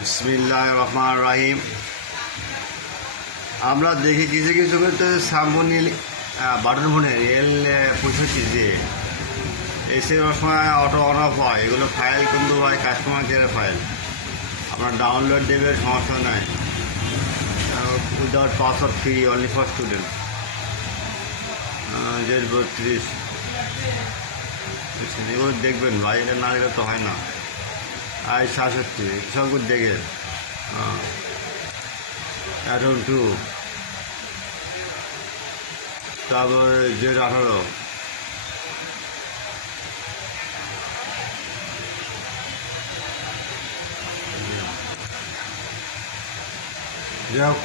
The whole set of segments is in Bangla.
বিসমিল্লাহির রহমানির রহিম। আমরা দেখি কিছু কিছু করতে সাম্বনি বাটন ফোনে এল 65 দিয়ে এসে সময় অটো অন অফ হয়। এগুলো ফাইল কিন্তু ভাই কাস্টমার কেয়ারের ফাইল, আপনার ডাউনলোড দেবে সমস্যা নাই, without password free, only for student. Z32 এগুলো দেখবেন ভাই, এটা না দেখলে তো হয় না। I67 সব দেখে এখন 2, তারপর Z18 যাই হোক।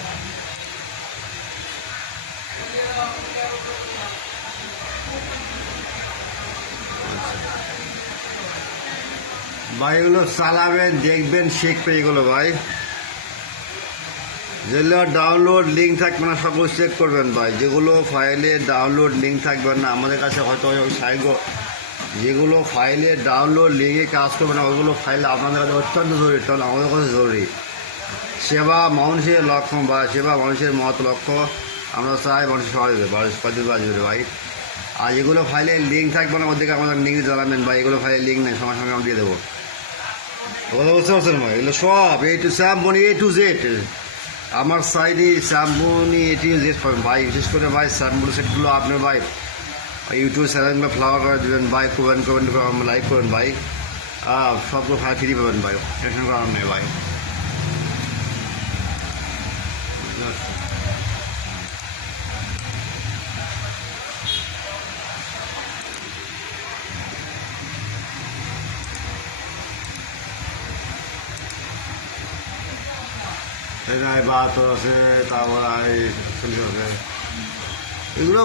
ভাই এগুলো চালাবেন, দেখবেন, শিখবে এগুলো ভাই। যেগুলো ডাউনলোড লিঙ্ক থাকবে না সব চেক করবেন ভাই। যেগুলো ফাইলে ডাউনলোড লিঙ্ক থাকবে না, আমাদের কাছে হয়তো যেগুলো ফাইলে ডাউনলোড লিঙ্কে কাজ করবে না, ওইগুলো ফাইল আপনাদের কাছে অত্যন্ত জরুরি, তাহলে আমাদের কাছে জরুরি। সেবা মানুষের লক্ষ্য বা সেবা মানুষের মত লক্ষ্য, আমরা চাই মানুষ সহযোগে বাজবে ভাই। আর যেগুলো ফাইলে লিঙ্ক থাকবে না ওদেরকে আমাদের লিঙ্ক জানাবেন ভাই। এগুলো ফাইলে লিঙ্ক নেই, সঙ্গে সঙ্গে আমরা দিয়ে দেবো। কথা বুঝতে পারছেন ভাই? এগুলো সব Symphony A to Z, আমার সাইডে Symphony A to Z পাবেন ভাই। বিশেষ করে ভাই Symphony সেটগুলো আপনার ভাই ইউটিউব চ্যানেল ফ্লাওয়ার করে দেবেন ভাই, কমেন্ট লাইক করবেন ভাই, সবগুলো ফাইল ফ্রি পাবেন ভাই, টেনশন করার নেই ভাই। বাহাত্তর আছে, তারপর চল্লিশ আছে, এগুলো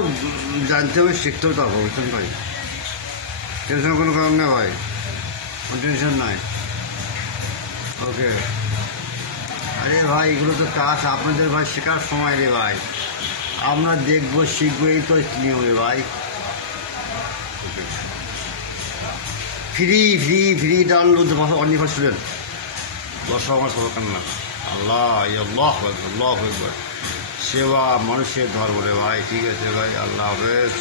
জানতে হবে, শিখতে হবে, তারপর বুঝছেন ভাই। টেনশন কোনো কারণ নেই ভাই, কোনো টেনশন নাই। ওকে। আরে ভাই এগুলো তো কাজ আপনাদের ভাই শেখার সময় রে ভাই, আমরা দেখবো শিখবো, এই তো নিয়ম রে ভাই। Free download only for student. বসো আমার সবার না। আল্লাহ আল্লাহ আল্লাহ একবার সেবা মানুষের ধর্ম রে ভাই। ঠিক আছে ভাই, আল্লাহ হাফেজ।